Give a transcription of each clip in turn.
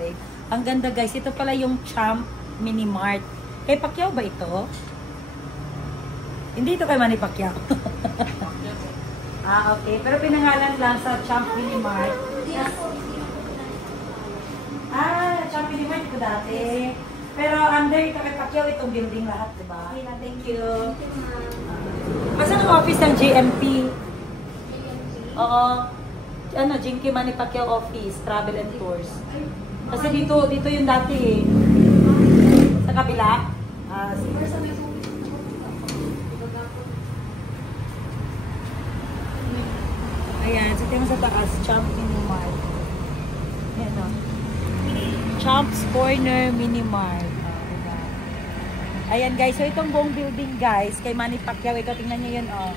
display. Ang ganda guys, ito pala yung Champ Mini Mart. Kay Pacquiao ba ito? Hindi ito kay Manny Pacquiao. Okay. Pero pinangalan lang sa Champ Mini Mart. Champ Mini Mart ko dati. Pero under ito kay Pacquiao, itong building lahat, diba? Thank you. Asan ang office ng JMP? Oo. Jinky Manny Pacquiao office, travel and tours. Kasi dito yung dati eh. Sa kabila. Ayan, so tingnan sa taas, Champ Mini Mart. Ayan o. Champ's Corner Mini Mart. Ayan guys, so itong buong building guys, kay Manny Pacquiao, ito tingnan nyo yun o.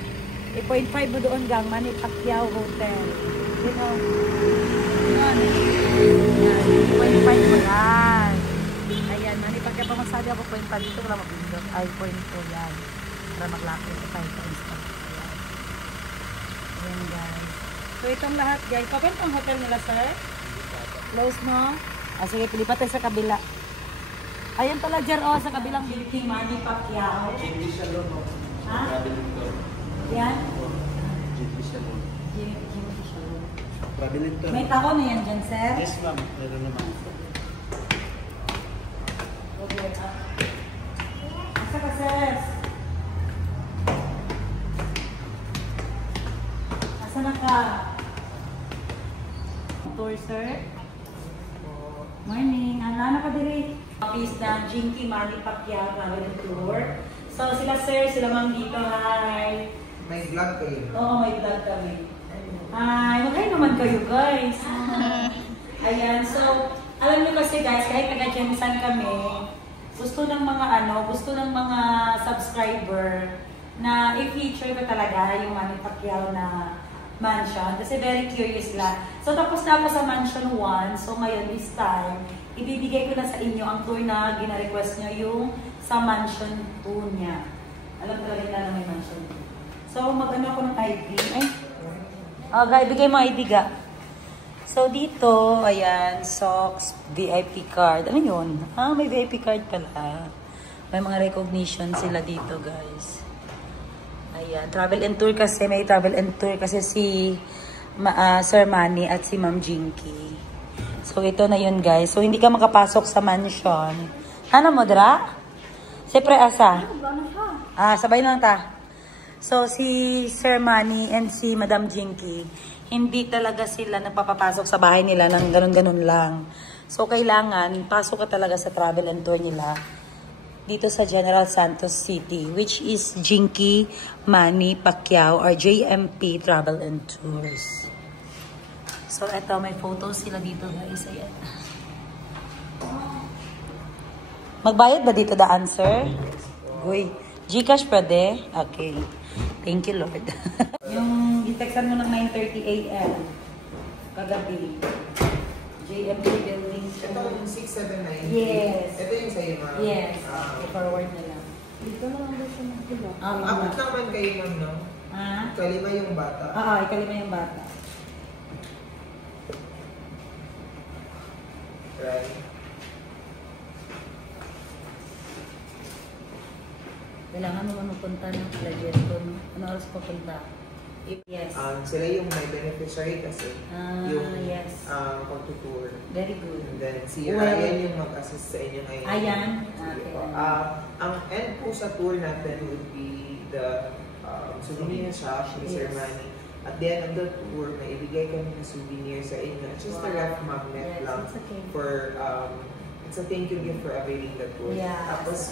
8.5 mo doon gang, Manny Pacquiao Hotel. Yun o. Ayan, 8.5 mo yan. Ayan, Manny Pacquiao pa masabi ako 0.5 dito, wala mapindot. Ay, 0.2 yan. Para maglapit sa 5 times pa. Ayan guys. So itong lahat guys, paano ang hotel nila sir? Close no? Sige, pilipat tayo sa kabila. Ayan pala Jer, sa kabilang building, Manny Pacquiao. Jimmy Shalom. Ha? Yan? Jimmy Shalom. Jimmy Shalom. Traveling. May tao na yan dyan, sir? Yes ma'am, meron naman. Okay. Asa ka, sir? Asa na ka? Tour, sir? Morning. Ano ka diri? Office ng Jinky Manny Pacquiao Travel Tour. So sila sir, sila ma'am dito. Hi. May vlog kayo? Oo, may vlog kami. Hi. Mag-hi naman kayo guys. Ayan. So, alam nyo kasi guys, kahit taga-Jensen kami, gusto ng mga subscriber na i-feature ko talaga yung Manny Pacquiao na mansion. Kasi very curious lang. So, tapos na ako sa mansion 1. So, ngayon, this time, ibibigay ko na sa inyo ang tour na gina-request nyo yung sa mansion 2 niya. Alam talaga nila na may mansion 2. So, mag-ano ako ng ID. Guys, bigay mo ID ga. So, dito, ayan, socks, VIP card. Ano yun? May VIP card pala. May mga recognition sila dito, guys. Ayan, travel and tour kasi, may travel and tour kasi si Sir Manny at si Ma'am Jinky. So, ito na yun guys. So, hindi ka makapasok sa mansion. Ano mo, Dra? Siyempre, asa? Sabay lang ta. So, si Sir Manny and si Madam Jinky, hindi talaga sila nagpapapasok sa bahay nila ng ganun-ganun lang. So, kailangan, pasok ka talaga sa travel and tour nila dito sa General Santos City, which is Jinky Manny Pacquiao or JMP Travel and Tours. So, eto, may photos sila dito, guys. Ayan. Magbayad ba dito the answer? Uy, Gcash pwede? Okay. Thank you, Lord. Yung i-textan mo ng 9:30 AM kagabi. JMP building. Ito yung 679. Yes. Ito yung sa'yo, ma'am. Yes. I-forward na lang. Dito lang ang gusto ng pula. Abot naman kayo, ma'am, no? Kalima yung bata. Ikalima yung bata. Right. Kailangan mo manupunta ng Plagenton. Ano oras papunta? Yes. Sila yung may beneficiary kasi. Yes. Pag-tour. Very good. And then si Ryan yung mag-assist sa inyo ngayon. Ayan. Ang end po sa tour natin would be the souvenir shop ni Sir Manny. At the end of the tour, may ibigay kami ng souvenir sa inyo. Just a ref magnet lang for it's a thank you gift for availing the tour. Tapos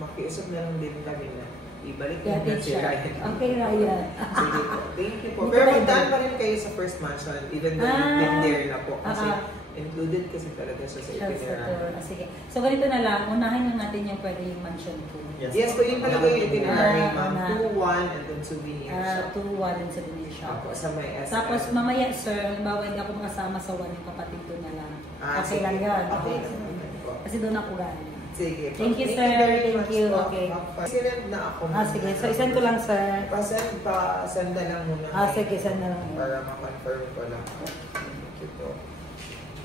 makiusap na lang din kami na ibalik na si Ryan. Okay, Ryan. Sige po. Thank you po. Pero magdaan pa rin kayo sa first mansion, even though you've been there na po. Kasi included kasi talaga siya sa itinerary. Sige. So, ganito na lang. Unahin lang natin yung pwede yung mansion 2. Yes, so yun talaga yung itinerary, ma'am. 2-1 and then souvenir shop. 2-1 and souvenir shop. Sa may SM. Tapos, mamaya, sir, halimbawa hindi ako makasama sa 1 yung kapatid ko na lang. Okay lang yun. Okay. Kasi doon ako galing. Sige. Thank you, sir. Thank you. Okay. Send na ako. Sige. So, isend ko lang, sir. Pa-send na lang muna. Sige, send na lang. Para ma-confirm ko lang. Thank you po.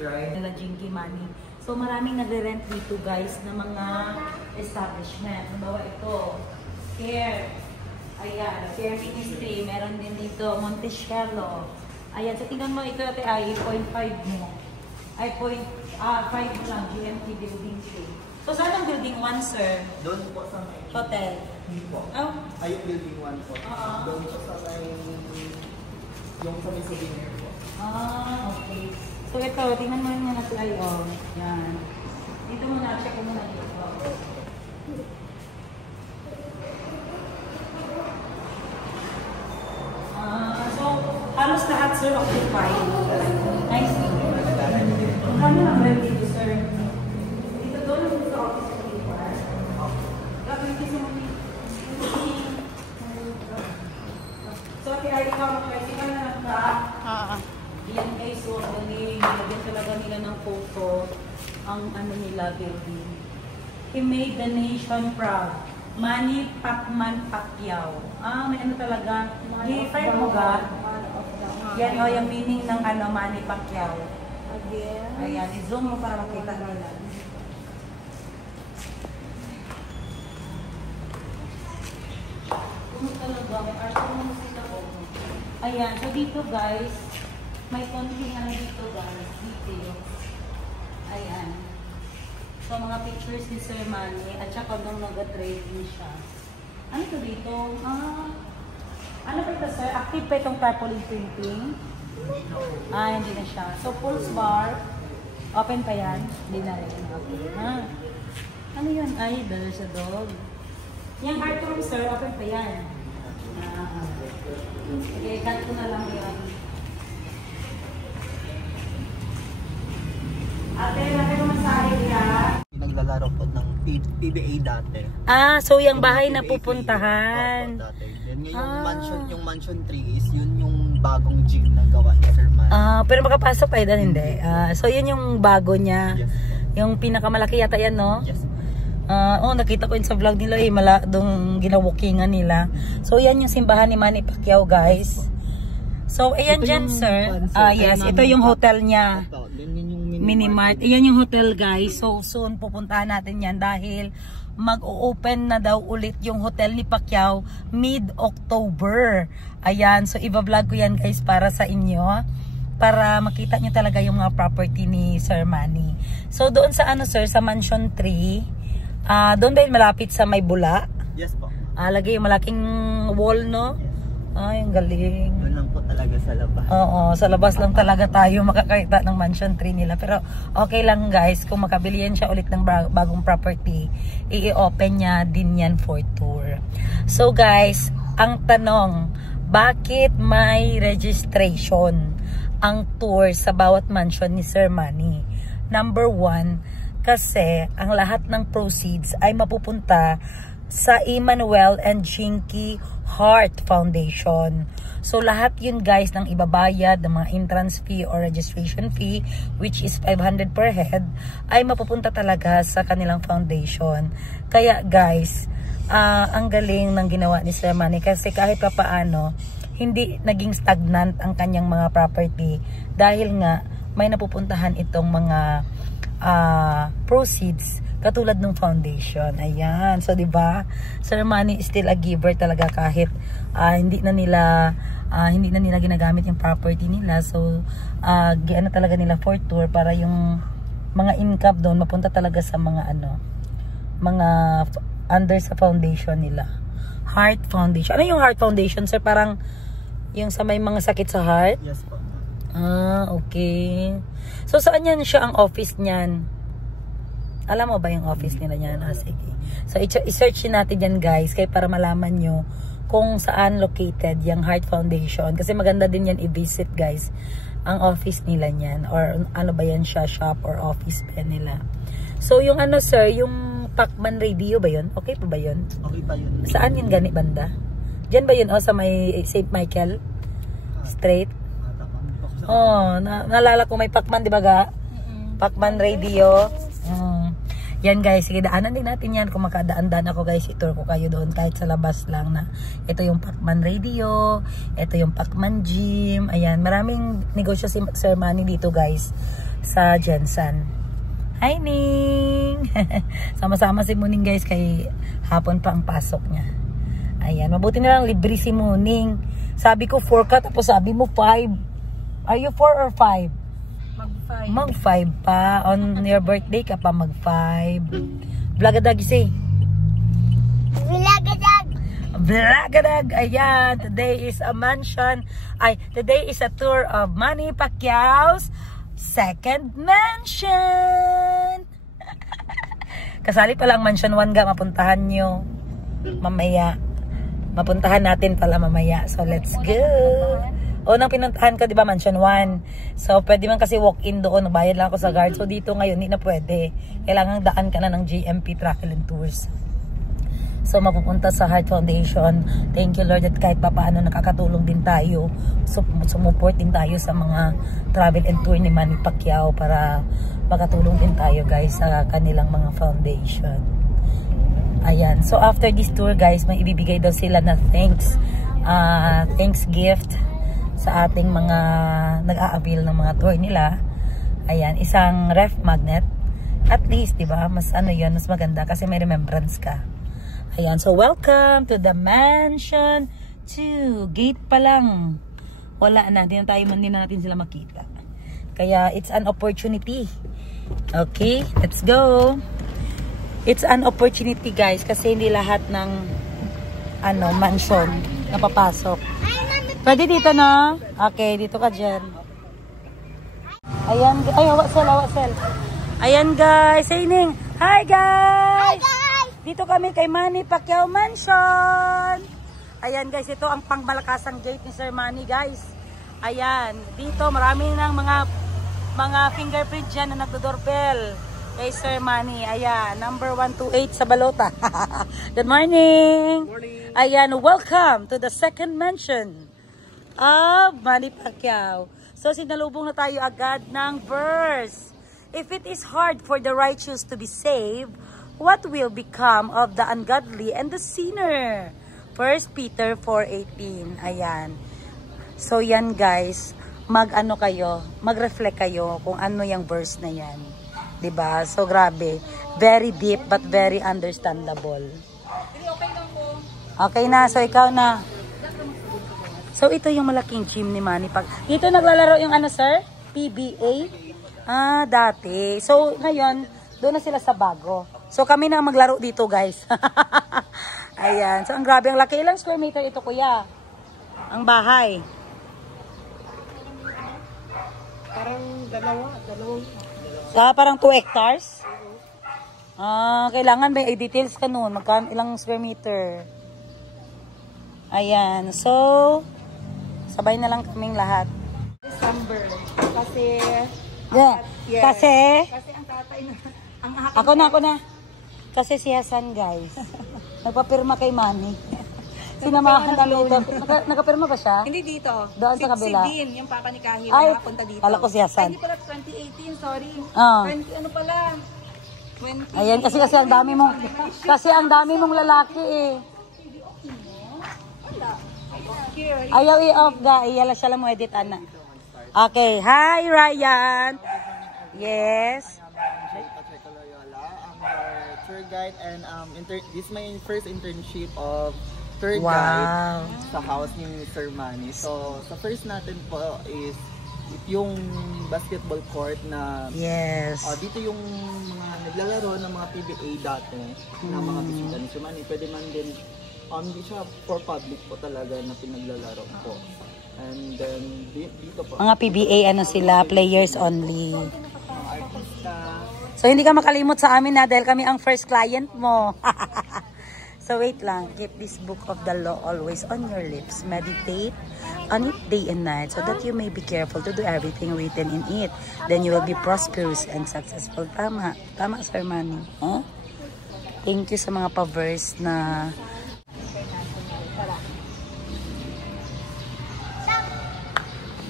right? Nila Jinky Money. So maraming nagre-rent dito guys ng mga establishment. Halimbawa ito, Care. Ayan, Care Ministry. Meron din dito, Montecielo. Ayan, so tingnan mo ito ate ay 0.5 mo. Ay 5 mo lang, GMT Building 2. So saan ang Building 1, sir? Doon po sa may Hotel. hindi po. Oh. Ay, yung building 1 po. Oo. Doon po sa may yung sa may souvenir po. Okay. So ito, tingnan mo yung mga fly on. Yan. Dito muna, check ko muna dito. So, halos lahat sir occupied. Nice. Kami lang rin dito sir. Dito doon sa office ko dito. Grabe kasi mo So, kaya ikaw mag-tricycle na lang ka. Yan guys, so galing. Nilagyan talaga nila ng photo ang ano nila building. He made the nation proud. Manny Pacquiao. May ano talaga. Di-five mo ga? Yan o, yung meaning ng ano, Manny Pacquiao. Again. Ayan, i-zoom mo para makita nila. Kung talaga, may art mo sila ko. Ayan, so dito guys, may konting ano dito guys, details. Ayan. So mga pictures ni Sir Manny, at saka nung nag-trading siya. Ano to dito? Ano ba ito sir? Active pa itong tarpaulin printing? Hindi na siya. So pulse bar, open pa yan? Hindi na rin. Okay. Ano yun? Ay, there's a dog. Yung heart room sir, open pa yan. Okay, cut ko na lang yan. Ate, natin mo masahe yan. Naglalaro po ng PBA dati. So yung bahay PBA na pupuntahan. Opo, dati. Then yung mansion 3 is yun yung bagong gym na gawa ni Sir Manny. Pero makapasok kayo doon, hindi. So yun yung bago niya. Yes. Yung pinakamalaki yata yan, no? Yes. Nakita ko yun sa vlog nila doon ginawalkingan nila. So yan yung simbahan ni Manny Pacquiao, guys. So ayan Ito dyan, yung sir. pansy. Yes, ito yung hotel niya. Opo, then yun yung Minimart. Iyan yung hotel, guys. So soon pupuntahan natin yan dahil mag-o-open na daw ulit yung hotel ni Pacquiao mid-October. Ayan, so i-vlog ko yan guys para sa inyo. Para makita nyo talaga yung mga property ni Sir Manny. So doon sa ano sir, sa Mansion 3, doon ba yung malapit sa may bula? Yes po. Lagay yung malaking wall, no? Ang galing. Doon lang po talaga sa labas. Oo, sa labas lang talaga tayo makakita ng Mansion 3 nila. Pero okay lang guys, kung makabili yan siya ulit ng bagong property, i-open niya din yan for tour. So guys, ang tanong, bakit may registration ang tour sa bawat mansion ni Sir Manny? Number 1, kasi ang lahat ng proceeds ay mapupunta sa Emmanuel and Jinky Heart Foundation. So lahat yun guys ng ibabayad ng mga entrance fee or registration fee, which is 500 per head, ay mapupunta talaga sa kanilang foundation. Kaya guys, ang galing ng ginawa ni Sir Manny kasi kahit pa paano hindi naging stagnant ang kanyang mga property dahil nga may napupuntahan itong mga proceeds katulad ng foundation. Ayan. So, diba? Sir Manny is still a giver talaga kahit hindi na nila ginagamit yung property nila. So, ano talaga nila for tour para yung mga income doon mapunta talaga sa mga mga under sa foundation nila. Heart Foundation. Ano yung Heart Foundation, sir? Parang yung sa may mga sakit sa heart? Yes po. Okay. So, saan yan siya ang office niyan? Alam mo ba yung office nila yan? Sige. So, i-search natin yan guys kaya para malaman nyo kung saan located yung Heart Foundation. Kasi maganda din yan i-visit guys ang office nila yan. Or ano ba yan siya, shop or office pa nila. So, yung sir, yung Pacman Radio ba yun? Okay pa ba yun? Okay pa yun. Saan yun gani banda? Diyan ba yun? Sa may St. Michael? Straight? Naalala ko may Pacman, di ba ga? Pacman Radio. Yan guys, sige daanan din natin yan. Kung makadaan-daan ako guys, itour ko kayo doon kahit sa labas lang na ito yung Pacman Radio, ito yung Pacman Gym. Ayan, maraming negosyo si Sir Manny dito guys sa Jensen. Hi, Ning! Sama-sama si Muning guys, kay hapon pa ang pasok niya. Ayan, mabuti na lang libre si Muning. Sabi ko 4 ka, tapos sabi mo 5. Are you 4 or 5? Mag-5. Mag-5 pa. On your birthday ka pa mag-5. Vlagadag say. Vlagadag. Ayan, today is a mansion. Today is a tour of Manny Pacquiao's second mansion. Kasali pala ang mansion 1 ga, mapuntahan nyo mamaya. Mapuntahan natin pala mamaya. So let's go. Unang pinuntahan ko, di ba, mansion 1. So pwede man kasi walk-in doon, bayad lang ako sa guard. So dito ngayon, hindi na pwede. Kailangan daan ka na ng GMP Travel and Tours. So mapupunta sa Heart Foundation. Thank you Lord at kahit pa paano nakakatulong din tayo. Sumuport din tayo sa mga travel and tour ni Manny Pacquiao para makatulong din tayo guys sa kanilang mga foundation. Ayan. So after this tour guys, may ibibigay daw sila na thanks gift sa ating mga nag-a-avail ng mga tour nila. Ayan, isang ref magnet. At least, 'di ba? Mas ano 'yon, mas maganda kasi may remembrance ka. Ayan, so welcome to the mansion 2. Gate pa lang. Wala na, hindi na natin sila makita. Kaya it's an opportunity. Okay, let's go. It's an opportunity guys kasi hindi lahat ng mansion napapasok. Pwede dito na? Okay, dito ka dyan. Ayan, awasel. Ayan guys, saying, hi guys! Dito kami kay Manny Pacquiao Mansion. Ayan guys, ito ang pangmalakasang gate ni Sir Manny guys. Ayan, dito marami ng mga fingerprint dyan na nagdo-doorbell kay Sir Manny. Ayan, number 128 sa Balota. Good morning! Morning! Ayan, welcome to the second mansion of Manny Pacquiao. So sinalubong na tayo agad ng verse. If it is hard for the righteous to be saved, what will become of the ungodly and the sinner? 1 Peter 4:18. Ayan. So yan guys, mag-reflect kayo kung ano yung verse na yan. 'Di ba? So grabe, very deep but very understandable. Okay na, so ikaw na. So ito yung malaking gym ni Manny Dito naglalaro yung sir? PBA? Dati. So ngayon, doon na sila sa bago. So kami na maglaro dito guys. Ayan. So ang grabe, ang laki. Ilang square meter ito kuya? Ang bahay. Parang dalawang. Parang 2 hectares? Kailangan may details ka nun. Magkano, ilang square meter? Ayan. So, sabay na lang kaming lahat. December. Kasi, Yeah. yes. Kasi ang tatay na, ako na. Kasi si Hasan guys, nagpapirma kay Manny. Sinamahan namin ito. Nagpapirma ba siya? hindi dito. Doon sa kabila. Si Dean, yung papa ni Kahil, Ay, nakapunta dito. kala ko si Hasan. Ay, hindi pala 2018, sorry. 20, ano pala? 20. Ayan, kasi ang dami mong lalaki eh. Ayaw i-off ga, iyala siya lang mo edit ana. Okay, hi Ryan. Yes. Tour guide and this is my first internship of tour Wow. guide sa house ni Sir Manny. So, sa first natin po is yung basketball court na Yes. dito yung mga naglalaro ng mga PBA dati na mga bisita ni Sir Manny. Pwede man din, hindi siya for public po talaga na pinaglalaro po. And then dito po Mga PBA sila, players only. mga artista. So hindi ka makalimot sa amin na dahil kami ang first client mo. So wait lang, keep this book of the law always on your lips. Meditate on it day and night so that you may be careful to do everything written in it. Then you will be prosperous and successful. Tama. Tama, Sir Manny. Huh? Thank you sa mga pa-verse na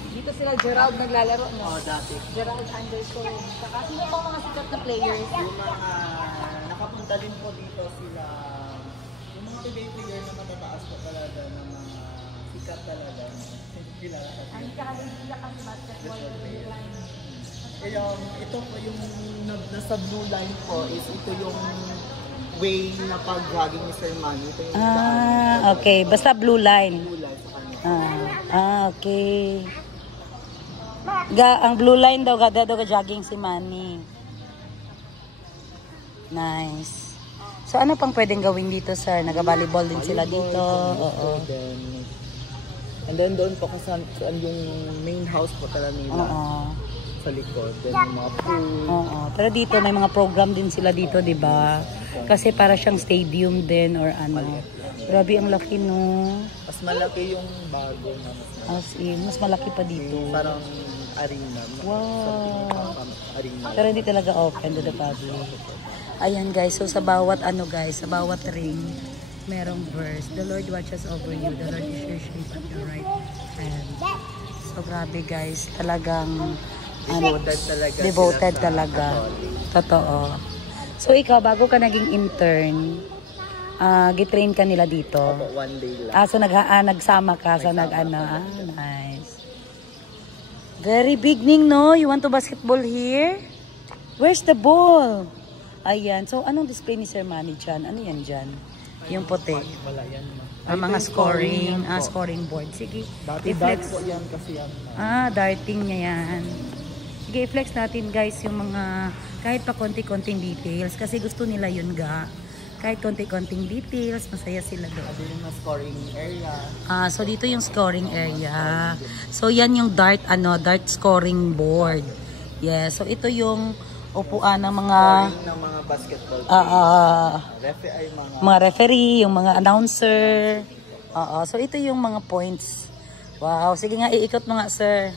Dito sila Gerald naglalaro, no? Dati. Gerald Anderson. Saka sino pang mga sikat na players? Yung mga nakapunta din po dito sila, yung mga PBA player na matataas po talaga ng mga sikat talaga. Kilala. Ang kakalimutan kasi basketball. Ito po yung nasa blue line po is ito yung way na pag-jogging ni Sir Manny. Ito yung Okay. Basta blue line. blue line sa kanya. Okay. Ang blue line daw, gada daw ka-jogging si Manny. Nice. So, ano pang pwedeng gawin dito, sir? Nag-volleyball din sila dito. Oo. And then doon po kasi yung main house po talaga nila. Sa likod. Then yung mga pool. Oo. Pero dito, may mga program din sila dito, di ba? Kasi para siyang stadium din or ano. Grabe, ang laki, no? Mas malaki yung bago na Mas malaki pa dito. parang arena. Wow. Arena. Pero hindi talaga open to the public. Ayan guys, so sa bawat sa bawat ring, merong verse. The Lord watches over you. The Lord is your shape at your right hand. So grabe guys, talagang devoted talaga. Totoo. So ikaw, bago ka naging intern, gitrain ka nila dito? One day lang. So nagsama ka, so nice. Very big, Ning, no? You want to basketball here? Where's the ball? Ayan. So, anong display ni Sir Manny dyan? Ano yan dyan? Yung puti. Wala yan. Mga scoring. Scoring board. Sige. Dati dart po yan kasi yan. Darting niya yan. Sige, i-flex natin guys yung mga kahit pa konti-konting details. Kasi gusto nila yun ga. Kahit konti-konting details, masaya sila doon. Ito yung scoring area. So dito yung scoring area. So yan yung dart scoring board. Yes, so ito yung upuan ng mga ng mga basketball mga referee, yung mga announcer. So ito yung mga points. Wow, sige nga iikot mo nga, sir.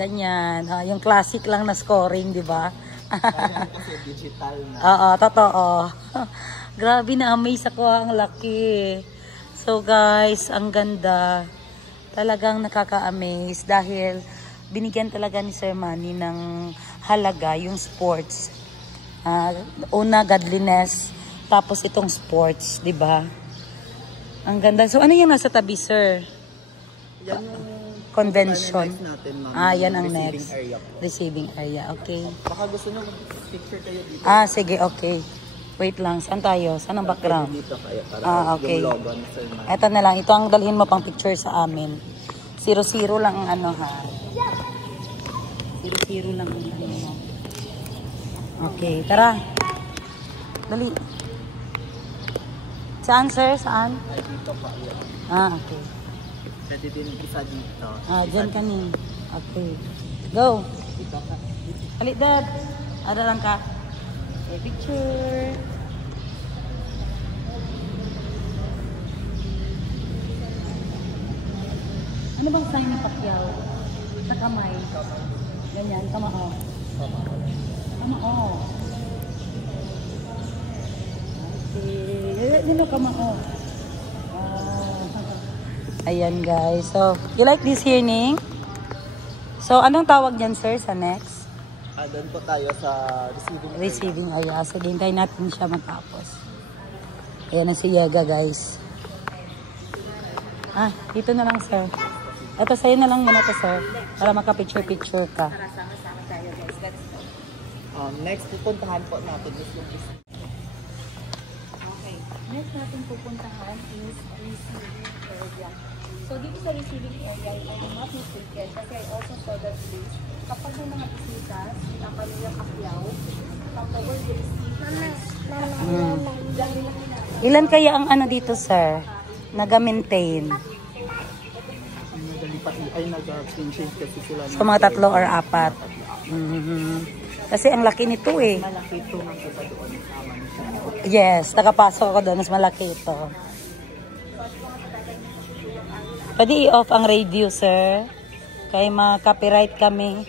Ganyan. Yung classic lang na scoring, di ba? Kasi digital na. Totoo. Grabe na amaze ako, ang laki. So guys, ang ganda. Talagang nakaka-amaze dahil binigyan talaga ni Sir Manny ng halaga yung sports. Una, godliness, tapos itong sports, di ba? Ang ganda. So ano yung nasa tabi, sir? Yan yung convention. Natin, Yan ang receiving next. Area. Receiving area, okay. Baka gusto nyo picture kayo dito. Sige, okay. Wait lang, saan tayo? Saan ang background? Dito kayo para Okay. yung logo ni Sir Manny. Ito na lang, ito ang dalhin mo pang picture sa amin. 0-0 lang ang ano ha. 0-0 lang ang ano mo. Okay, tara. Dali. Saan, sir? Saan? Ay, dito pa. Okay. Pwede din isa dito. Dyan ka ni. Okay. Go. Dito ka. Halit, dad. Ada lang ka. Okay, picture. Ano bang sign ng Pacquiao? Sa kamay. Ganyan, kamao. Kamao. Okay. Dino kamao. Ayan guys. So, you like this here, Ning? So, anong tawag dyan, sir, sa next? Doon po tayo sa Receiving area. So, hintayin natin siya matapos. Ayan na si Yega, guys. Dito na lang, sir. Ito, sa'yo na lang muna to, sir. Para makapicture-picture ka. Next, pupuntahan po natin is yung Okay. Next natin pupuntahan is receiving area. So, dito sa receiving area, I am not mistaken kasi I also saw that place. Kapag may mga bisita, ang pamilyang Pacquiao, pag the word receive, ilan kaya ang ano dito, sir? Naga-maintain? Nag-change kasi sila. So, mga 3 or 4. Kasi ang laki nito eh. Malaki ito nakita doon. Yes, nakapasok ako doon. Mas malaki ito. Pwede i-off ang radio, sir. Kaya ma-copyright kami.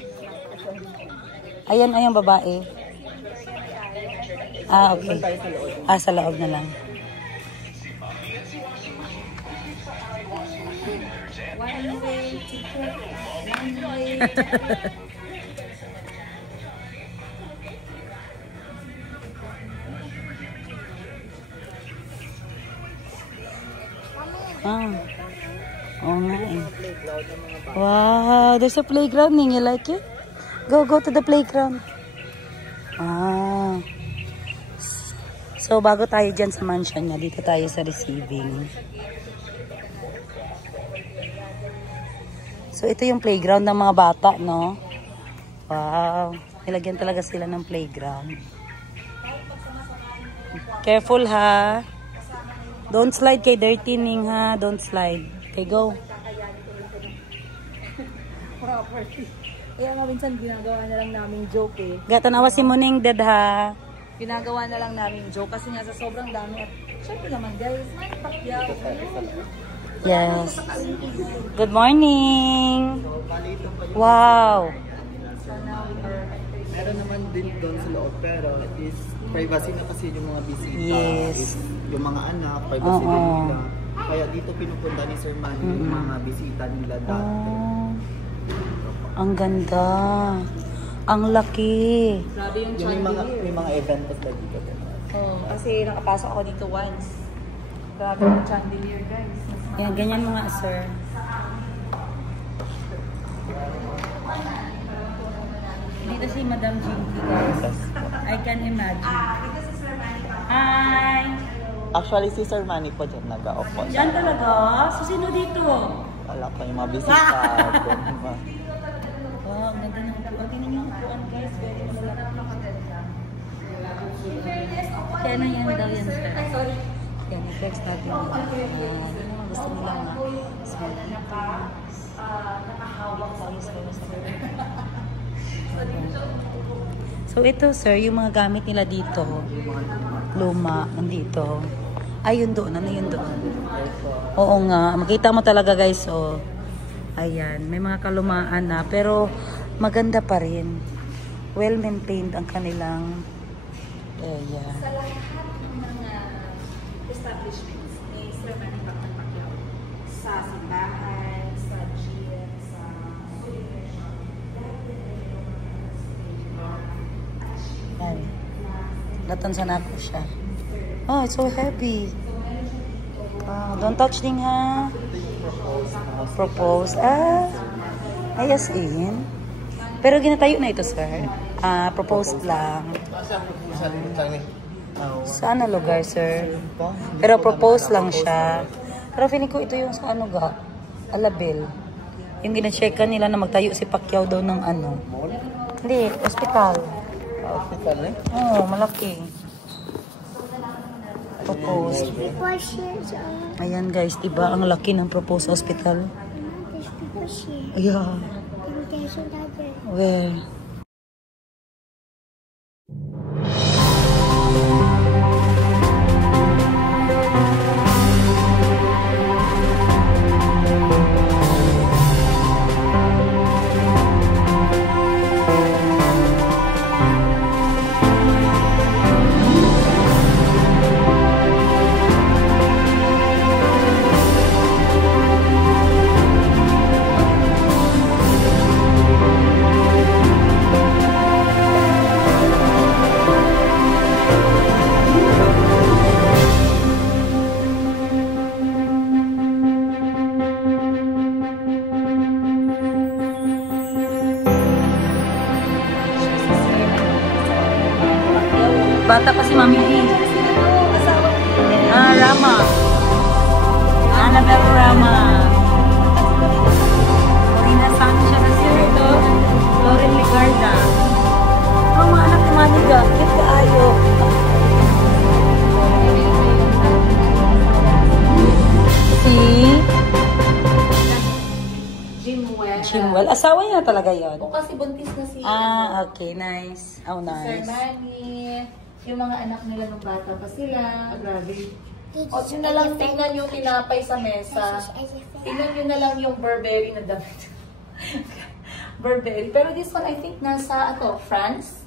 Ayan, babae. Okay. Sa loob na lang. Oo nga eh. Wow, there's a playground. You like it? Go to the playground. Ah. So, bago tayo dyan sa mansion niya, dito tayo sa receiving. So, ito yung playground ng mga bata, no? Wow. Nilagyan talaga sila ng playground. Careful, ha? Don't slide kay Dirty Ning, ha? Don't slide. Okay, go. Kaya nga minsan ginagawa na lang namin joke eh. Gatanawa si Muning, dead, ha? Ginagawa na lang namin joke kasi nga sa sobrang dami at syempre naman guys, Manny Pacquiao. Yes. Good morning. Wow. Meron naman din doon sa loob, pero at least privacy na kasi yung mga bisita. Yes. Yung mga anak, privacy din nila. Kaya dito pinupunta ni Sir Manny yung mga bisita nila dati. Oh, ang ganda. Ang laki. Grabe yung Yung chandelier. may mga event pa dito. Oh, kasi nakapasok ako dito once. Grabe yung chandelier guys. Yan, ganyan mga sir. Dito si Madam Jinky, guys. I can imagine. Hi! Actually, si Sir Manny po dyan nag-off po. Yan talaga? So, sino dito? Wala pa yung mga bisita. Wow, ang ganda ng upuan. Tingnan niyo ang upuan, guys. Very malaki. Kaya ano yan daw yan, sir? Yan, i-text natin. Gusto nila nga. So, nakahawak tayo sa So, ito, sir, yung mga gamit nila dito. Luma, nandito. Ayun doon, ano yun doon? Oo nga, makita mo talaga guys, oh. Ayan, may mga kalumaan na, pero maganda pa rin. Well-maintained ang kanilang area. Sa lahat ng mga establishments ni Sir Manny Pacquiao, sa simbahan, sa gym, sa Yan. Natansan ako siya. Oh, it's so heavy. Don't touch ding, ha? Propose. Ay, as in. Pero ginatayo na ito, sir. Propose lang. Saan na lugar, sir? Pero propose lang siya. Pero feeling ko ito yung sa ano ga? Alabel. Yung gina-checkan nila na magtayo si Pacquiao daw ng ano. Hindi, hospital. Hospital eh? Oo, malaki. Propose. Ayan guys, diba ang laki ng Propose Hospital? Yeah. Where? Bata pa si Mami D. Rama. Annabelle Rama. Corina Sanchez na si Rito. Lauren Ligarda. Ang mga anak ni Mami D. Kit kaayo. Si Jimwell. Asawa niya talaga yun. O kasi buntis na si Okay. Nice. Oh, Sir nice. Manny. Yung mga anak nila nung bata pa sila. Grabe. O yun na lang, tingnan yung tinapay sa mesa. Tingnan nyo na lang yung Burberry na damit. Burberry. Pero this one, I think, nasa, France?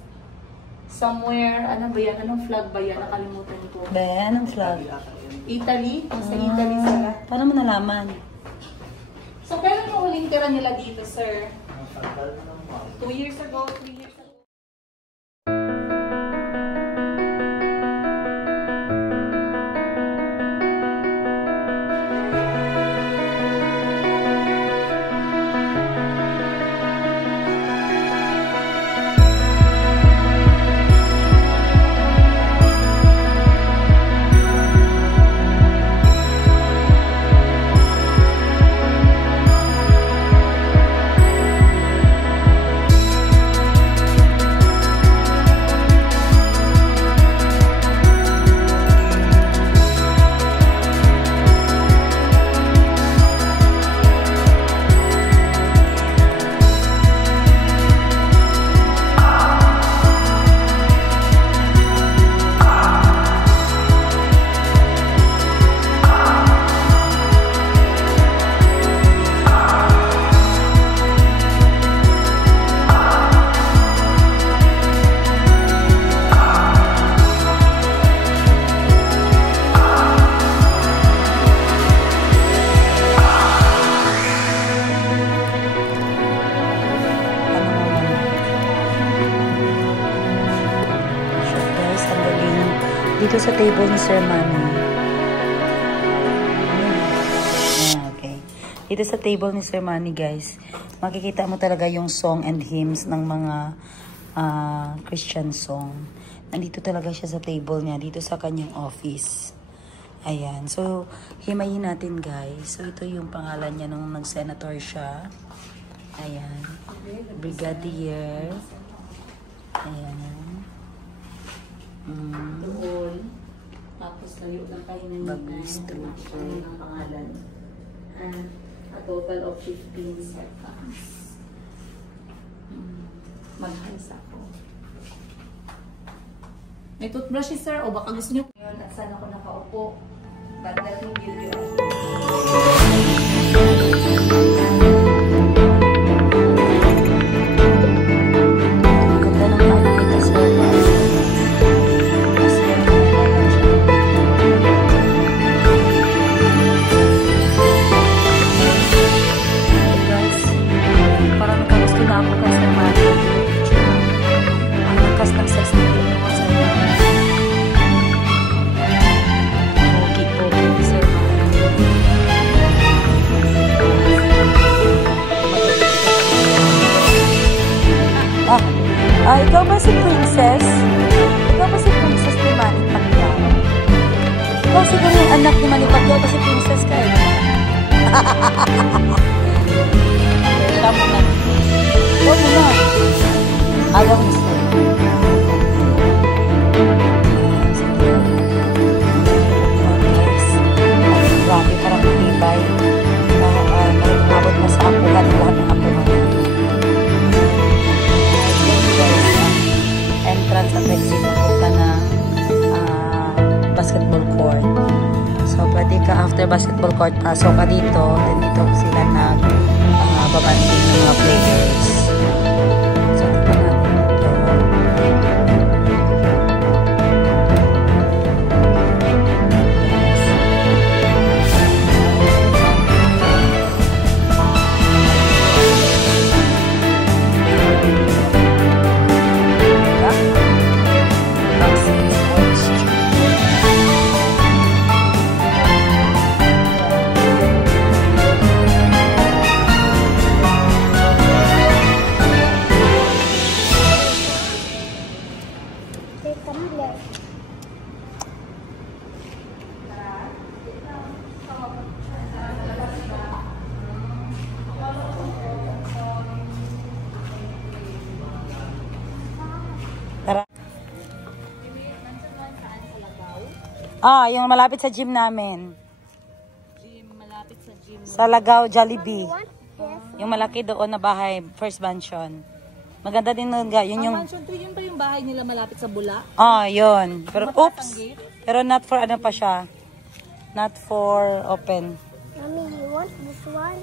Somewhere, ano ba yan? Anong flag ba yan? Nakalimutan ko. Ben, anong flag? Italy? Nasa Italy sila. Paano mo nalaman? So, kailan yung huling tira nila dito, sir? 2 years ago, 3 years ago? Dito sa table ni Sir Manny. Okay. Dito sa table ni Sir Manny, guys, makikita mo talaga yung song and hymns ng mga Christian song. Nandito talaga siya sa table niya, dito sa kanyang office. Ayan. So, himayin natin, guys. So, ito yung pangalan niya nung nag-senator siya. Ayan. Brigadier. Ayan. Doon. Tapos layo lang kayo ng ng pangalan. And a total of 15 seconds. Mag-hands ako. May toothbrush sir o baka gusto niyo yun at saan ako nakaupo. Ganda yung video. Ikaw ba si Princess? Ikaw ba si Princess ni Manny Pacquiao? Ikaw siguro yung anak ni Manny Pacquiao kasi Princess ka eh. Wala mo na. Huwag mo na. Ayaw mo siya. Grabe, parang tibay. Abot na sa apuhan. Lahat ng apuhan. Entrance at exit papunta ng basketball court. So, pwede ka after basketball court, pasok ka dito. Then dito sila babanding ng mga players. So, dito natin dito. Yung malapit sa gym namin. Malapit sa gym. Sa Lagaw, Jollibee. Yung malaki doon na bahay, First Mansion. Maganda din nun, yun yung... Mansion 3, yun ba yung bahay nila malapit sa Bula? Yun. Pero, oops! Pero not for ano pa siya. Not for open. Mommy, you want this one?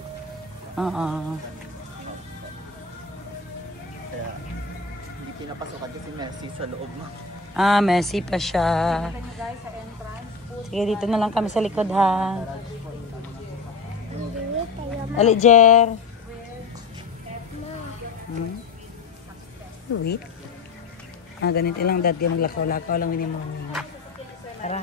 Kaya, hindi pinapasokan kasi Messi sa loob mo. Messi pa siya. Sige, dito na lang kami sa likod, ha? Ali, Jer. Wait. Ganito lang, dad. Maglakaw-lakaw lang minimum. Tara.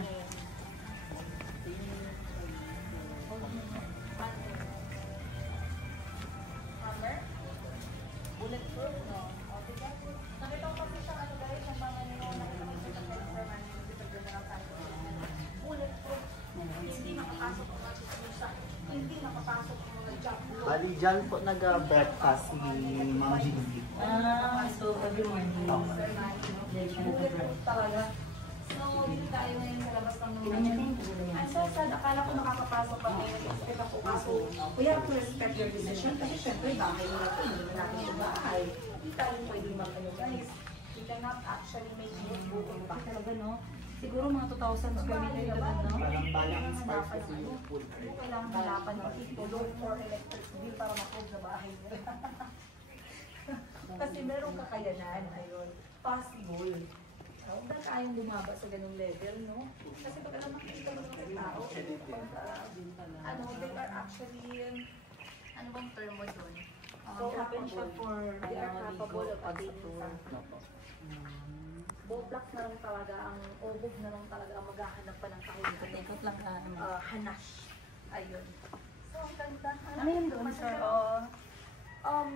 Bali, dyan po nag-breakfast si Ma'am Gigi. So every morning. Talaga. So, dito tayo ngayon sa labas ng naman. Ang so sad, akala ko nakakapasok pa kayo. Expect ako kaso. We have to respect your decision kasi syempre bahay nila ito. Hindi na natin yung bahay. Hindi tayo pwede mag-ano guys. We cannot actually make it bukod pa. Talaga no? Siguro mga 2,000 square meter yung lahat, no? Balang spark kasi yung food. Kailangan hanapan ng tulong for electric bill para ma-prove na bahay nila. Kasi merong kakayanan, ayun, possible. Huwag na tayong bumaba sa ganung level, no? Kasi pag alam makikita mo ng tao, they are actually, ano bang term mo doon? So, happen siya for, they are capable of attaining something. Boplax na lang talaga, ang obog na lang talaga ang maghahanap pa ng kahulugan. Ikot lang Hanash. Ayun. So, ang ganda. Ano yun doon, sir?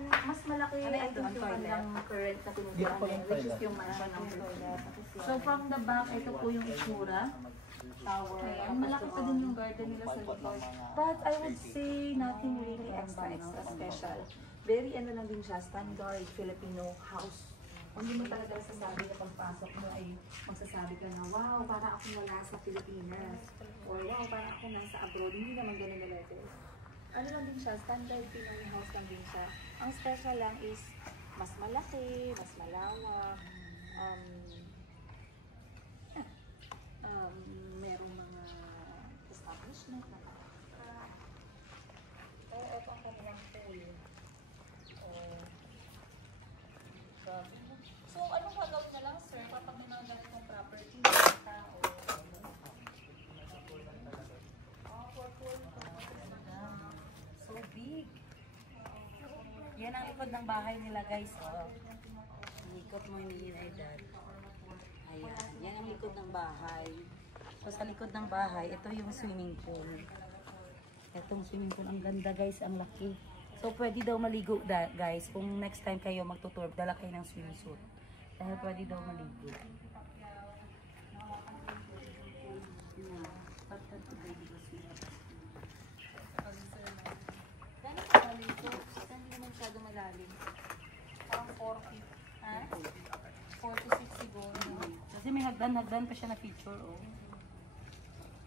Mas malaki, Ano yun I think, doon, yung toilet? kanilang current na Yeah, tinutulan, po yung which is toilet. yung mansion number 2. So, from the back, ito po yung itsura. Shower. Ayan, malaki pa din yung garden nila sa likod. But I would say nothing really extra special. Very ano lang din siya, standard Filipino house. Hindi mo talaga sasabi na pagpasok mo ay magsasabi ka na, wow, para ako wala sa Pilipinas. Or wow, para ako nasa abroad. Hindi naman ganun na letters. Ano lang din siya, standard Pinoy house lang din siya. Ang special lang is mas malaki, mas malawak. Merong mga establishment na ito ang kanilang pool. So, anong gagawin na lang, sir? Kapag may mga ganitong property, tao. So big. Yan ang likod ng bahay nila, guys. Oh. Ikot mo hindi na edad. Ayan. Yan ang likod ng bahay. So sa likod ng bahay, ito yung swimming pool. Itong swimming pool, ang ganda, guys. Ang laki. So pwede daw maligo, guys. Kung next time kayo magtutour, dala kayo ng swimsuit. Dahil pwede daw maligo. Hindi naman masyado malalim. Parang 4 feet. Ha? 4 to 6 siguro. Kasi may hagdan-hagdan pa siya na feature, oh.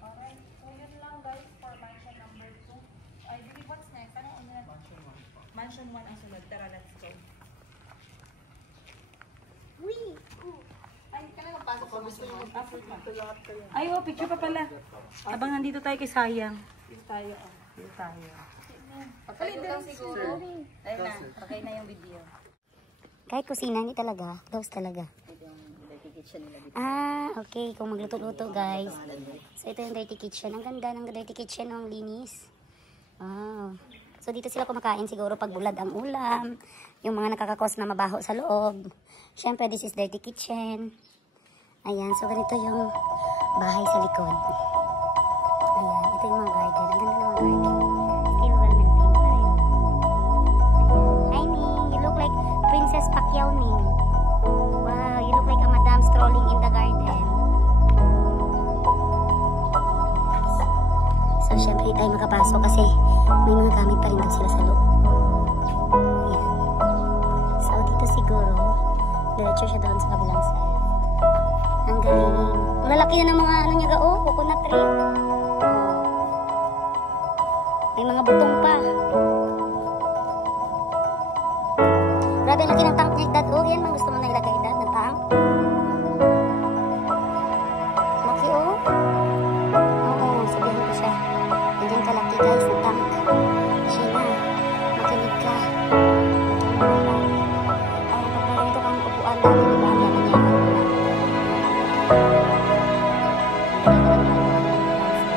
Alright. So yun lang guys for mansion number 2. I believe what's next? Ano ang unang? Mansion 1 ang sunod. Tara, let's go. Wee! Ay, kailan magpasok sa mansion 1? Ay, oh, picture pa pala. Habang nandito tayo kay Sayang. Dito tayo. Dito tayo. Pagkalit lang siguro. Ayun na, okay na yung video. Kahit kusina, hindi talaga. Daws talaga. Ah, okay. Kung magluto-luto, guys. So, ito yung dirty kitchen. Ang ganda ng dirty kitchen, ang linis. Wow. So, dito sila kumakain siguro pag bulad ang ulam. Yung mga nakakakos na mabaho sa loob. Siyempre, this is dirty kitchen. Ayan. So, ganito yung bahay sa likod. Ayan. Ito yung mga garden. Ang ganda ng mga garden. Still well maintained pa rin. Hi, Ning. You look like Princess Pacquiao, Ning. Wow, you look like a madam strolling in the garden. So, syempre, tayo makapasok kasi may mga gamit pa rin daw sila sa loob. Ayan. So, dito siguro, diretso siya doon sa kabilang side. Ang galing. Ang lalaki na ng mga ano niya ga, coconut tree. May mga butong pa. Grabe, laki ng tank niya, Dad. Oh, yan man. Gusto mo na ilagay, Dad, ng tank? Laki, oh. Oo, sabihin ko siya. Ganyan kalaki, guys, ng tank. Sheena, makinig ka. Ay, pag ganito kang upuan natin, di ba? Yan na niya. So,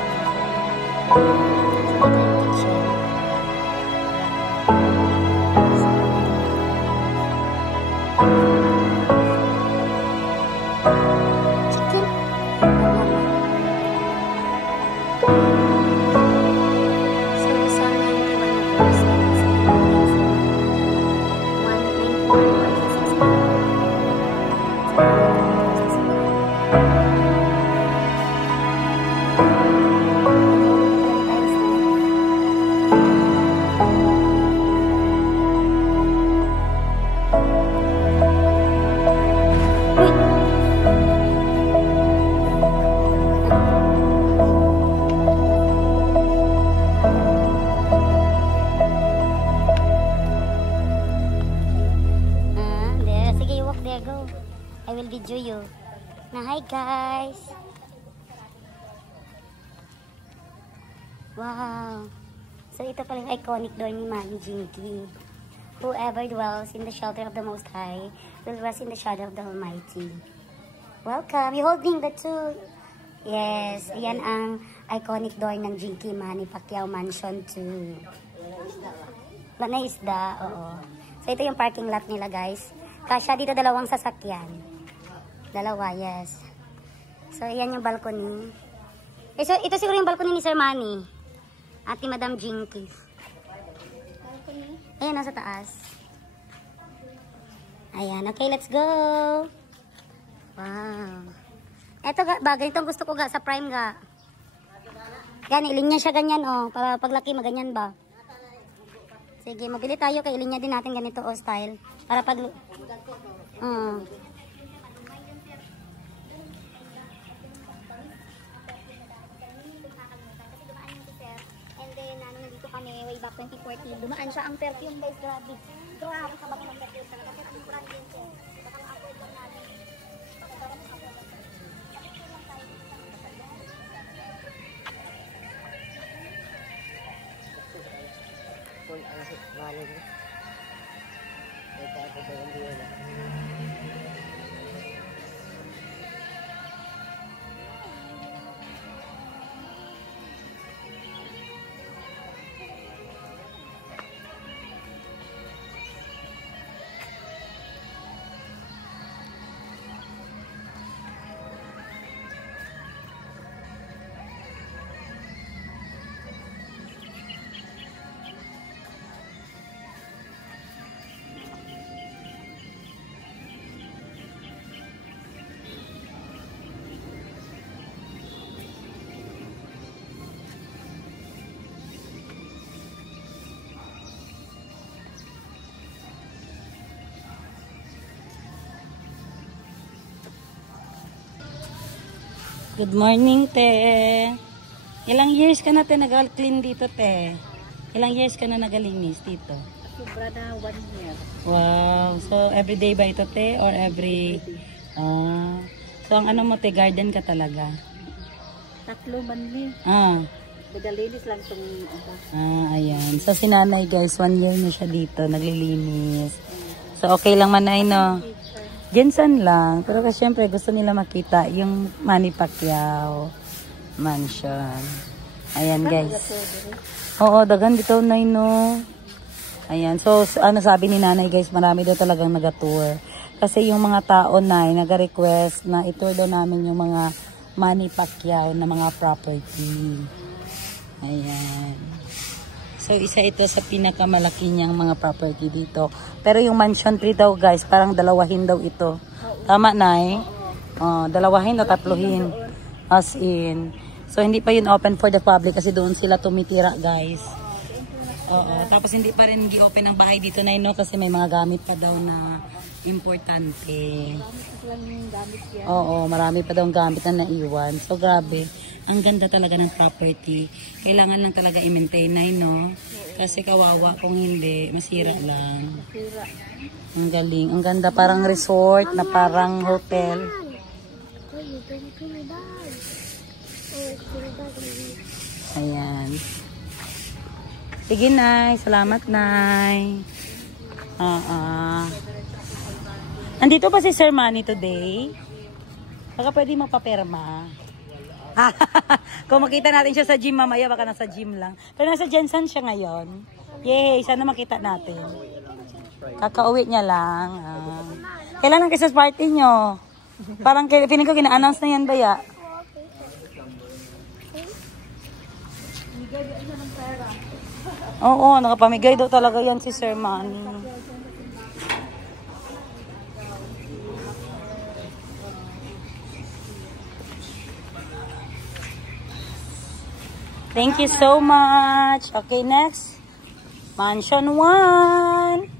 dito yung kitchen. Chicken. So, sa 91 na po, sa 'There. Sige, you walk there, go. I will video you. Na, hi guys. Wow. So, ito pala yung iconic door ni Mami Jinky. Whoever dwells in the shelter of the Most High will rest in the shadow of the Almighty. Welcome. You holding the two. Yes, yan ang iconic door ng Jinky Manny Pacquiao Mansion 2. Wala na isda, oo. So, ito yung parking lot nila, guys. Kasya dito dalawang sasakyan. Dalawa, yes. So, ayan yung balcony. So, ito siguro yung balcony ni Sir Manny. At ni Madam Jinky. Balcony? Ayan, nasa taas. Ayan, okay, let's go. Wow. Ito ba, ganito gusto ko ga sa Prime ga. Yan, ilinya siya ganyan, oh. Para paglaki, maganyan ba? Sige, mabili tayo kay ilinya din natin ganito, oh, style. Para pag... way back 2014, dumaan siya ang perfume guys, grabe. Grabe sa bago ng perfume talaga. Kasi ang brand din siya. Baka ma-afford lang natin. Good morning, te. Ilang years ka na, te, nag-clean dito, te? Ilang years ka na nagalinis dito? Sobra na 1 year. Wow. So, everyday ba ito, te? Or every... so, ang ano mo, te, garden ka talaga? 3 manli. Nagalinis lang itong... Ayan. So, si nanay, guys, 1 year na siya dito, naglilinis. So, okay lang man ay, no? Jensen lang. Pero kasi syempre gusto nila makita yung Manny Pacquiao mansion. Ayan guys. Oo, dagan dito na no. Ayan. So, ano sabi ni nanay guys, marami daw talagang nag-tour. Kasi yung mga tao na nag-request na itour daw namin yung mga Manny Pacquiao na mga property. Ayan. So, isa ito sa pinakamalaki niyang mga property dito. Pero yung mansion 3 daw guys, parang dalawahin daw ito. Tama na eh. Dalawahin o tatluhin. As in. So, hindi pa yun open for the public kasi doon sila tumitira guys. Oo. Tapos hindi pa rin gi-open ang bahay dito na no kasi may mga gamit pa daw na importante. Oo, marami pa daw gamit na naiwan. So, grabe. Ang ganda talaga ng property. Kailangan lang talaga i-maintain na no? Kasi kawawa kung hindi, masira lang. Ang galing. Ang ganda, parang resort na parang hotel. Ayan. Sige, Nay. Salamat, Nay. Andito ba si Sir Manny today? Baka pwede magpaperma. Kung makita natin siya sa gym mamaya, baka nasa gym lang. Pero nasa Jensen siya ngayon. Yay! Sana makita natin. Kakauwi niya lang. Kailan ang Christmas party nyo? Parang feeling ko gina-announce na yan ba ya? Oo, nakapamigay daw talaga yan si Sir Manny. Thank you so much. Okay, next. Mansion 1.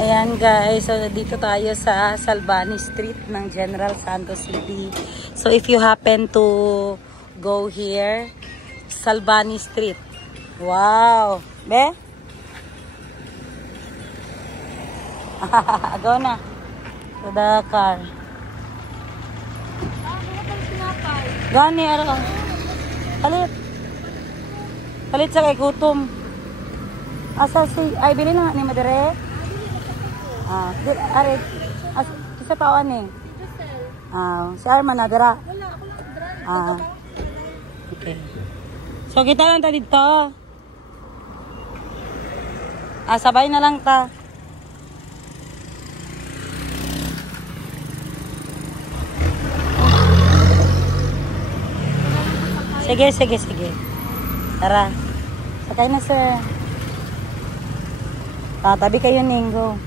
Ayan guys, so dito tayo sa Salbani Street ng General Santos City. So if you happen to go here, Salbani Street. Wow. Be? Go na. To the car. Gani, araw. Palit. Palit sa kay gutom. Asa si, ay, bili na ni Madere. Are, isa tawan eh. Si Arman na, dira. Wala, ako lang drive. Okay. So, kita lang ta dito. Sabay na lang ta. Sige, sige, sige. Tara. Sakay na, sir. Tatabi kayo, Ningo.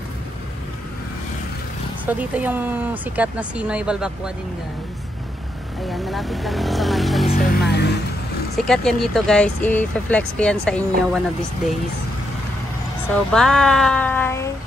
So, dito yung sikat na Sinoy Balbacoa din, guys. Ayan, malapit lang dito sa mansion ni Sir Manny. Sikat yan dito, guys. I-flex ko yan sa inyo one of these days. So, bye!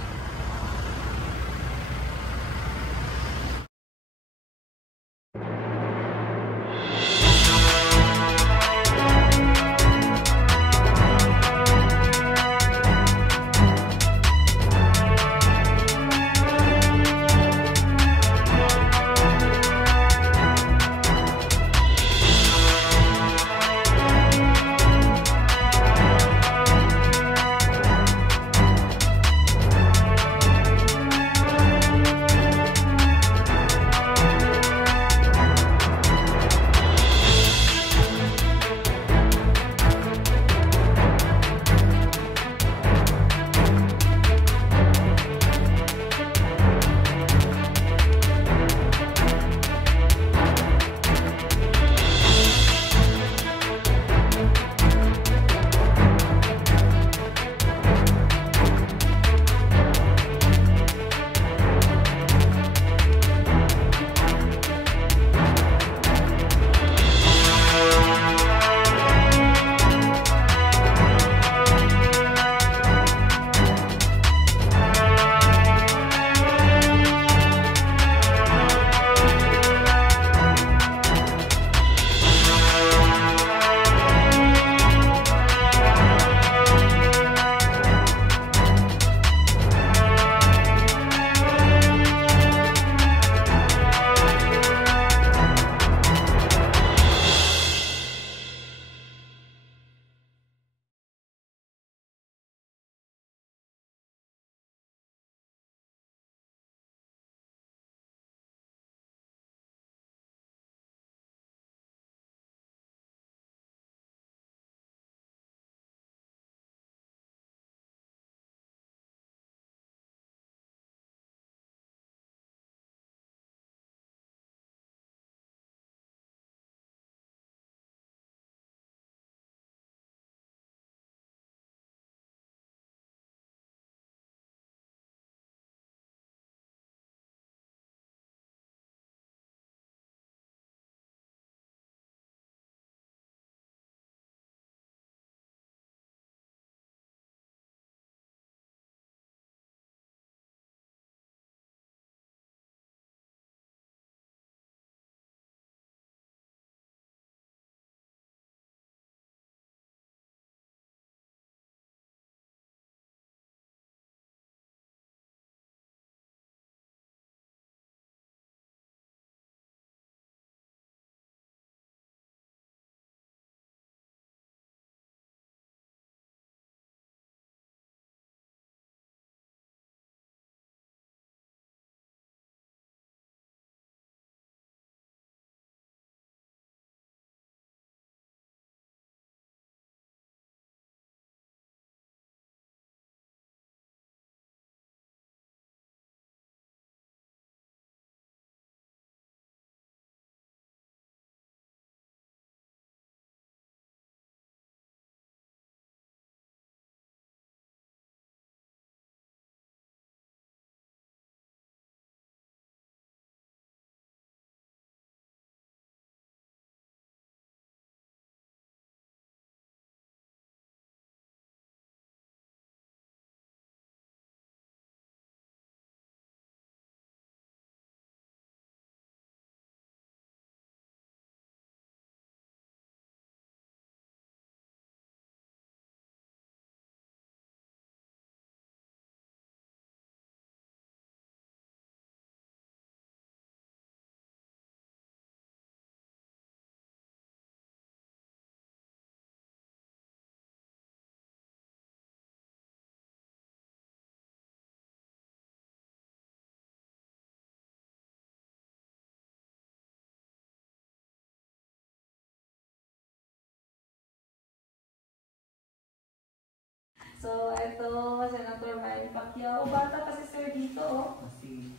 So, ito, Senator Manny Pacquiao. Bata kasi sir dito, oh. Si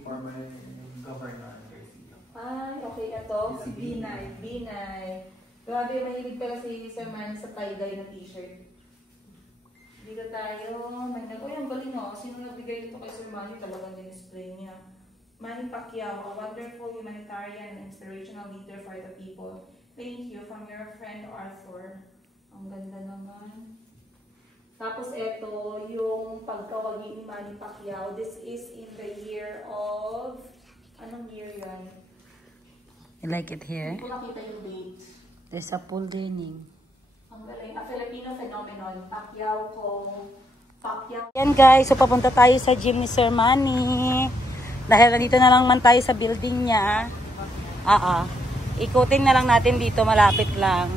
former governor Garcia. Ay, okay, ito. Si Binay. Binay. Grabe, mahilig pala si Sir Manny sa tie-dye na t-shirt. Dito tayo. Uy, ang galing oh. Sino nagbigay dito kay Sir Manny? Talagang din-display niya. Manny Pacquiao, a wonderful humanitarian and inspirational leader for the people. Thank you from your friend Arthur. Ang ganda naman. Tapos ito, yung pagkawagi ni Manny Pacquiao. This is in the year of... Anong year yan? You like it here? Hindi ko nakita yung date. There's a pool dining. Ang galing. A Filipino phenomenon. Pacquiao ko. Pacquiao. Yan guys, so papunta tayo sa gym ni Sir Manny. Dahil nandito na lang man tayo sa building niya. Ikutin na lang natin dito, malapit lang.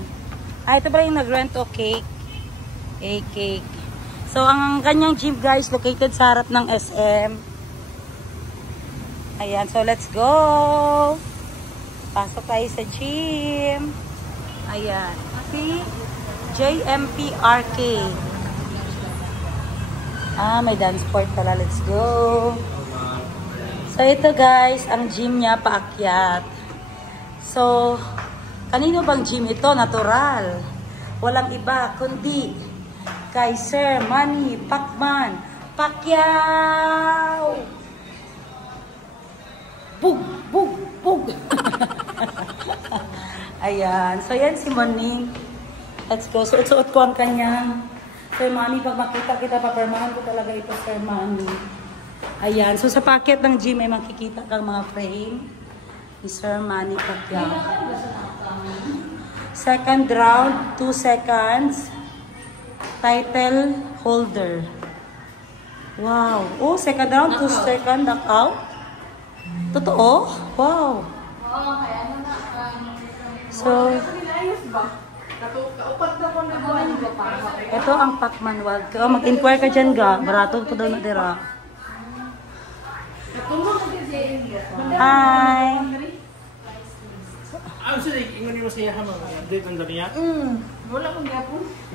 Ito pala yung nag-rent o cake. Cake. So, ang kanyang gym guys, located sa harap ng SM. Ayan, so let's go! Pasok tayo sa gym. Ayan. Si JMP Arcade. May dance sport pala. Let's go! So, ito guys, ang gym niya paakyat. So, kanino bang gym ito? Natural. Walang iba, kundi kay Sir Manny Pacquiao! Bug! Ayan. So, yan si Monique. Let's go. Suot-suot ko ang kanyang Sir Manny. Pag makita kita, papermahan ko talaga ito, Sir Manny. Ayan. So, sa packet ng gym ay makikita kang mga frame ni Sir Manny Pacquiao. Second round, 2 seconds. Title holder. Wow. Oh, second round, 2 seconds. Knockout. Totoo? Wow. So, ito ang Pacman World Cup. Mag-inquire ka dyan ga. Barato ko daw na dira. Hi!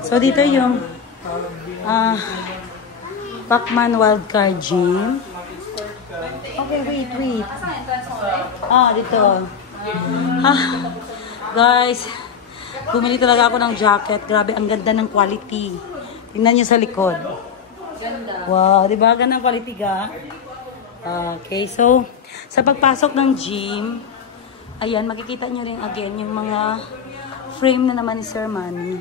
So, dito yung Pacman Wildcard Gym. Okay, wait. Dito. Guys, bumili talaga ako ng jacket. Grabe, ang ganda ng quality. Tingnan niyo sa likod. Wow, di ba? Ganda ng quality ga? Okay, so, sa pagpasok ng gym, ayan, makikita nyo rin again yung mga frame na naman ni Sir Manny.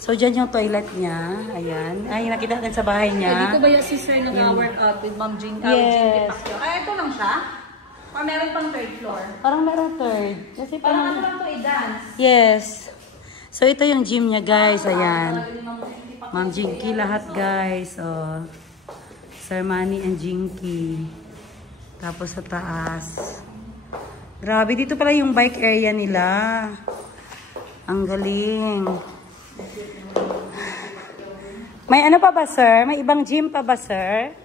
So, dyan yung toilet niya. Ayan. Ay, nakita natin sa bahay niya. Dito ba yung si Sir nag-workout with Ma'am Jing? Yes. Ito lang siya? O meron pang third floor? Parang meron third. Kasi Parang ano lang ito i-dance? Yes. So, ito yung gym niya, guys. Ayan. Ma'am Jinky lahat, guys. Oh. Sir Manny and Jinky. Tapos sa taas. Grabe, dito pala yung bike area nila. Ang galing. May ano pa ba, sir? May ibang gym pa ba, sir?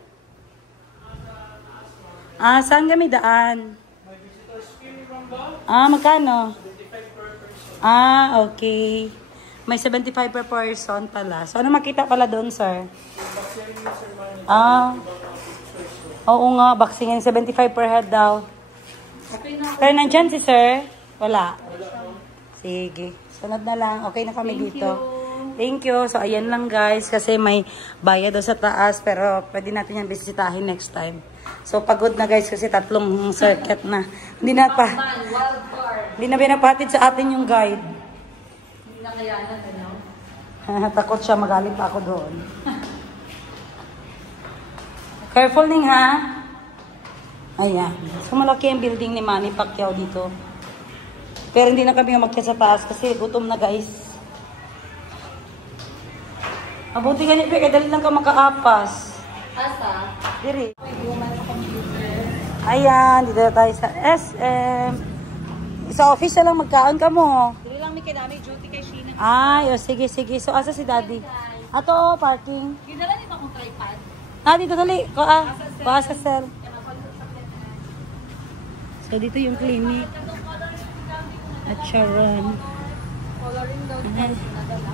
Saan kami daan? Magkano? Okay. May 75 per person pala. So, ano makita pala doon, sir? Oo nga, vaccine 75 per head daw. Pero nandyan si sir? Wala. Sige. Sunod na lang. Okay na kami dito. Thank you. So, ayan lang guys. Kasi may bayad doon sa taas. Pero pwede natin yung bisitahin next time. So, pagod na guys kasi 3 circuit na. Hindi na pinapatid sa atin yung guide. Hindi na kayanan, ano? Takot siya. Magalit pa ako doon. Careful ning ha. Ayan. So, malaki ang building ni Manny Pacquiao dito. Pero hindi na kami umakyat sa taas kasi gutom na guys. Mabuti ganit pa, kadali lang ka makaapas. Asa? Diri. Ayan, dito tayo sa SM. Sa office na lang magkaon ka mo. Dili lang may kinamig duty kay Sheena. Ay, sige. So, asa si daddy? Ato, parking. Gidala nito akong tripod. Dito dali. Kuha sa sir. So, dito yung clinic. At Sharon. Coloring daw nadala.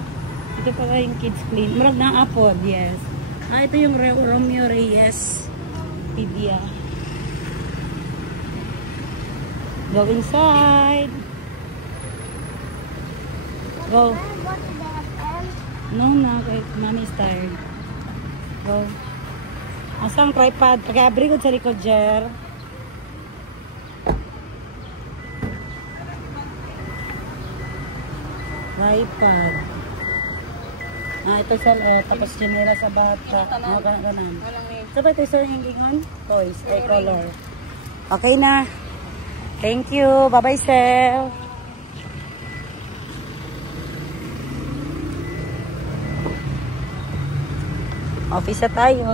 Ito pala yung kids clinic. Marag na apod, yes. Ito yung Romeo Reyes Pedia. Go inside. Go. No, na. Mommy is tired. Go. Asang tripod? Pag-abri ko sa likod, Jer. Tripod. Ito sa tapos sinira sa bata. Ganan. Sabay ito sa hingingon? Toys. Ay, color. Okay na. Thank you. Bye-bye, Sel. Office na tayo.